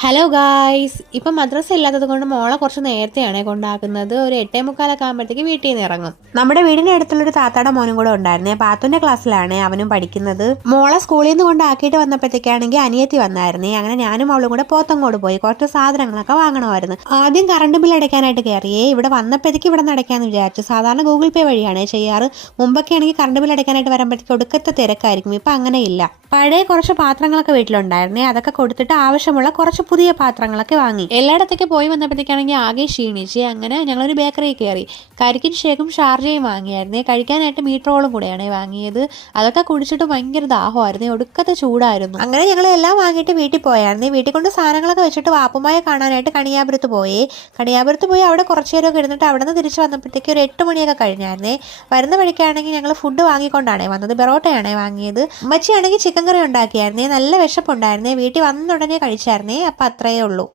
Hello guys, ഇപ്പം മദ്രസ ഇല്ലാത്തത് കൊണ്ട് മോളെ കുറച്ച് നേരത്തെയാണ് കൊണ്ടാക്കുന്നത്. ഒരു 8:45 ആകുമ്പോഴത്തേക്ക് വീട്ടിൽ നിന്ന് ഇറങ്ങും. നമ്മുടെ വീടിന്റെ അടുത്തുള്ളൊരു താത്താടെ മോനും കൂടെ ഉണ്ടായിരുന്നേ. പാത്തുന്റെ ക്ലാസ്സിലാണ് അവനും പഠിക്കുന്നത്. മോളെ സ്കൂളിൽ നിന്ന് കൊണ്ടാക്കിയിട്ട് വന്നപ്പോഴത്തേക്കാണെങ്കിൽ അനിയത്തി വന്നായിരുന്നേ. അങ്ങനെ ഞാനും അവളും കൂടെ പോത്തങ്കോട് പോയി കുറച്ച് സാധനങ്ങളൊക്കെ വാങ്ങണമായിരുന്നു. ആദ്യം കറണ്ട് ബില്ല് അടയ്ക്കാനായിട്ട് കയറിയേ. ഇവിടെ വന്നപ്പോഴത്തേക്ക് ഇവിടെ നടക്കാന്ന് വിചാരിച്ചു. സാധാരണ ഗൂഗിൾ പേ വഴിയാണ് ചെയ്യാറ്. മുമ്പൊക്കെ ആണെങ്കിൽ കറണ്ട് ബില്ല് അടയ്ക്കാനായിട്ട് വരുമ്പോഴത്തേക്ക് ഒടുക്കത്തെ തിരക്കായിരിക്കും. ഇപ്പം അങ്ങനെയില്ല. പഴയ കുറച്ച് പാത്രങ്ങളൊക്കെ വീട്ടിലുണ്ടായിരുന്നേ. അതൊക്കെ കൊടുത്തിട്ട് ആവശ്യമുള്ള കുറച്ച് പുതിയ പാത്രങ്ങളൊക്കെ വാങ്ങി. എല്ലായിടത്തേക്ക് പോയി വന്നപ്പോഴത്തേക്കാണെങ്കിൽ ആകെ ക്ഷീണിച്ച്. അങ്ങനെ ഞങ്ങളൊരു ബേക്കറി കയറി. കരിക്കിൻ ഷേക്കും ഷാർജയും വാങ്ങിയായിരുന്നേ. കഴിക്കാനായിട്ട് മീറ്ററോളും കൂടെയാണ് വാങ്ങിയത്. അതൊക്കെ കുടിച്ചിട്ട് ഭയങ്കര ദാഹമായിരുന്നേ. ഒടുക്കത്തെ ചൂടായിരുന്നു. അങ്ങനെ ഞങ്ങൾ എല്ലാം വാങ്ങിയിട്ട് വീട്ടിൽ പോയായിരുന്നേ. വീട്ടിൽ കൊണ്ട് സാധനങ്ങളൊക്കെ വെച്ചിട്ട് വാപ്പുമായി കാണാനായിട്ട് കണിയാപുരത്ത് പോയി. കണിയാപുരത്ത് പോയി അവിടെ കുറച്ച് നേരമൊക്കെ ഇരുന്നിട്ട് അവിടെ നിന്ന് തിരിച്ച് വന്നപ്പോഴത്തേക്ക് ഒരു 8 മണിയൊക്കെ കഴിഞ്ഞായിരുന്നേ. വരുന്ന വഴിക്കാണെങ്കിൽ ഞങ്ങൾ ഫുഡ് വാങ്ങിക്കൊണ്ടാണേ വന്നത്. ബെറോട്ടയാണേ വാങ്ങിയത്. ഉമ്മച്ചിയാണെങ്കിൽ ചിക്കൻ കറി ഉണ്ടാക്കിയായിരുന്നേ. നല്ല വിശപ്പുണ്ടായിരുന്നേ. വീട്ടിൽ വന്നുടനെ കഴിച്ചായിരുന്നേ. അപ്പം അത്രയേ ഉള്ളൂ.